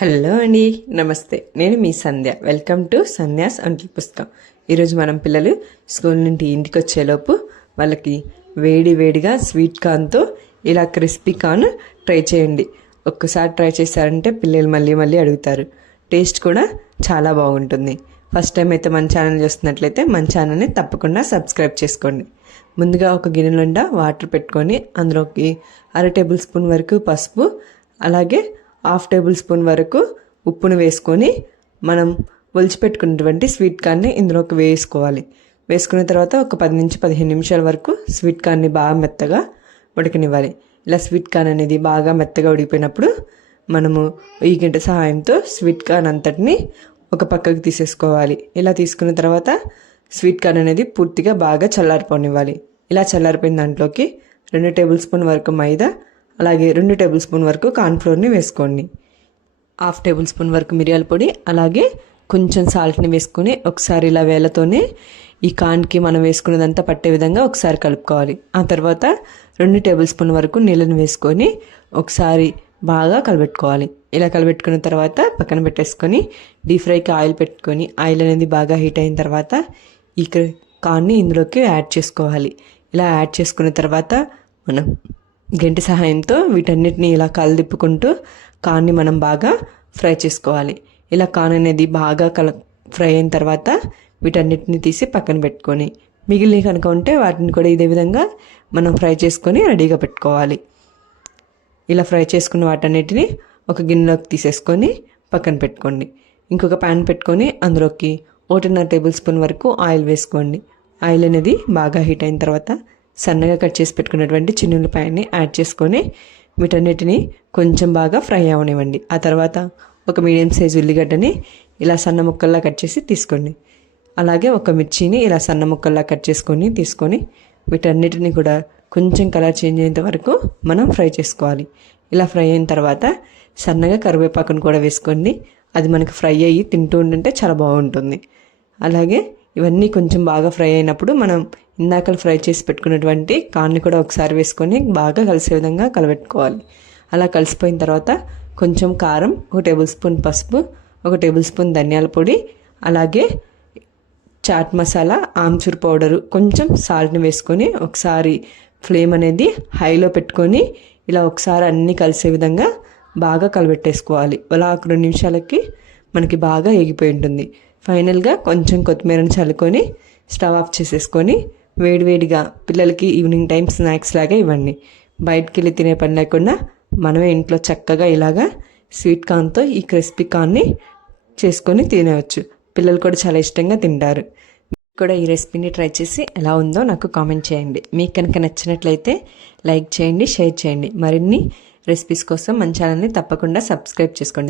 Hello అండి, నమస్తే. నేను మీ సంధ్య. వెల్కమ్ టు సంధ్యాస్ వంటల పుస్తకం. ఈరోజు మనం పిల్లలు స్కూల్ నుండి ఇంటికి వచ్చేలోపు వాళ్ళకి వేడి వేడిగా స్వీట్ కార్న్తో ఇలా క్రిస్పీ కార్న్ ట్రై చేయండి. ఒక్కసారి ట్రై చేశారంటే పిల్లలు మళ్ళీ మళ్ళీ అడుగుతారు. టేస్ట్ కూడా చాలా బాగుంటుంది. ఫస్ట్ టైం అయితే మన ఛానల్ చూస్తున్నట్లయితే మన ఛానల్ని తప్పకుండా సబ్స్క్రైబ్ చేసుకోండి. ముందుగా ఒక గిన్నె నిండా వాటర్ పెట్టుకొని అందులోకి 1/2 టేబుల్ స్పూన్ వరకు పసుపు, అలాగే 1/2 టేబుల్ స్పూన్ వరకు ఉప్పును వేసుకొని మనం ఒలిచిపెట్టుకున్నటువంటి స్వీట్ కార్న్ని ఇందులోకి వేసుకోవాలి. వేసుకున్న తర్వాత ఒక 10 నుంచి 15 నిమిషాల వరకు స్వీట్ కార్న్ని బాగా మెత్తగా ఉడకనివ్వాలి. ఇలా స్వీట్ కార్న్ అనేది బాగా మెత్తగా ఉడికిపోయినప్పుడు మనము ఈ గంట సహాయంతో స్వీట్ కార్న్ అంతటిని ఒక పక్కకు తీసేసుకోవాలి. ఇలా తీసుకున్న తర్వాత స్వీట్ కార్న్ అనేది పూర్తిగా బాగా చల్లారిపోనివ్వాలి. ఇలా చల్లారిపోయిన దాంట్లోకి 2 టేబుల్ స్పూన్ వరకు మైదా, అలాగే 2 టేబుల్ స్పూన్ వరకు కార్న్ఫ్లోర్ని వేసుకోండి. 1/2 టేబుల్ స్పూన్ వరకు మిరియాల పొడి, అలాగే కొంచెం సాల్ట్ని వేసుకొని ఒకసారి ఇలా వేలతోనే ఈ కార్న్కి మనం వేసుకున్నదంతా పట్టే విధంగా ఒకసారి కలుపుకోవాలి. ఆ తర్వాత 2 టేబుల్ స్పూన్ వరకు నీళ్ళని వేసుకొని ఒకసారి బాగా కలబెట్టుకోవాలి. ఇలా కలబెట్టుకున్న తర్వాత పక్కన పెట్టేసుకొని డీప్ ఫ్రైకి ఆయిల్ పెట్టుకొని ఆయిల్ అనేది బాగా హీట్ అయిన తర్వాత ఈ కార్న్ని ఇందులోకి యాడ్ చేసుకోవాలి. ఇలా యాడ్ చేసుకున్న తర్వాత మనం గంటె సహాయంతో వీటన్నిటిని ఇలా కలదిప్పుకుంటూ కార్న్ని మనం బాగా ఫ్రై చేసుకోవాలి. ఇలా కార్న్ అనేది బాగా ఫ్రై అయిన తర్వాత వీటన్నిటిని తీసి పక్కన పెట్టుకొని మిగిలిన కనుక ఉంటే వాటిని కూడా ఇదే విధంగా మనం ఫ్రై చేసుకొని రెడీగా పెట్టుకోవాలి. ఇలా ఫ్రై చేసుకున్న వాటన్నిటిని ఒక గిన్నెలోకి తీసేసుకొని పక్కన పెట్టుకోండి. ఇంకొక ప్యాన్ పెట్టుకొని అందులోకి 1.5 టేబుల్ స్పూన్ వరకు ఆయిల్ వేసుకోండి. ఆయిల్ అనేది బాగా హీట్ అయిన తర్వాత సన్నగా కట్ చేసి పెట్టుకున్నటువంటి చిన్న ఉల్లిపాయని యాడ్ చేసుకొని వీటన్నిటిని కొంచెం బాగా ఫ్రై అవనివ్వండి. ఆ తర్వాత ఒక మీడియం సైజ్ ఉల్లిగడ్డని ఇలా సన్న ముక్కల్లా కట్ చేసి తీసుకోండి. అలాగే ఒక మిర్చిని ఇలా సన్న ముక్కల్లా కట్ చేసుకొని తీసుకొని వీటన్నిటిని కూడా కొంచెం కలర్ చేంజ్ అయ్యేంత వరకు మనం ఫ్రై చేసుకోవాలి. ఇలా ఫ్రై అయిన తర్వాత సన్నగా కరివేపాకును కూడా వేసుకోండి. అది మనకి ఫ్రై అయ్యి తింటూ ఉంటుంటే చాలా బాగుంటుంది. అలాగే ఇవన్నీ కొంచెం బాగా ఫ్రై అయినప్పుడు మనం ఇందాక ఫ్రై చేసి పెట్టుకున్నటువంటి కార్న్ని కూడా ఒకసారి వేసుకొని బాగా కలిసే విధంగా కలబెట్టుకోవాలి. అలా కలిసిపోయిన తర్వాత కొంచెం కారం, 1 టేబుల్ స్పూన్ పసుపు, 1 టేబుల్ స్పూన్ ధనియాల పొడి, అలాగే చాట్ మసాలా, ఆమ్చూర్ పౌడరు, కొంచెం సాల్ట్ని వేసుకొని ఒకసారి ఫ్లేమ్ అనేది హైలో పెట్టుకొని ఇలా ఒకసారి అన్నీ కలిసే విధంగా బాగా కలబెట్టేసుకోవాలి. అలా 2 నిమిషాలకి మనకి బాగా ఎగిపోయి ఉంటుంది. ఫైనల్గా కొంచెం కొత్తిమీరని చల్లుకొని స్టవ్ ఆఫ్ చేసేసుకొని వేడివేడిగా పిల్లలకి ఈవినింగ్ టైం స్నాక్స్ లాగా ఇవ్వండి. బయటికి వెళ్ళి తినే పని లేకుండా మనమే ఇంట్లో చక్కగా ఇలాగా స్వీట్ కార్న్తో ఈ క్రిస్పీ కార్న్ని చేసుకొని తినవచ్చు. పిల్లలు కూడా చాలా ఇష్టంగా తింటారు. కూడా ఈ రెసిపీని ట్రై చేసి ఎలా ఉందో నాకు కామెంట్ చేయండి. మీకు కనుక నచ్చినట్లయితే లైక్ చేయండి, షేర్ చేయండి. మరిన్ని రెసిపీస్ కోసం మన ఛానల్ని తప్పకుండా సబ్స్క్రైబ్ చేసుకోండి.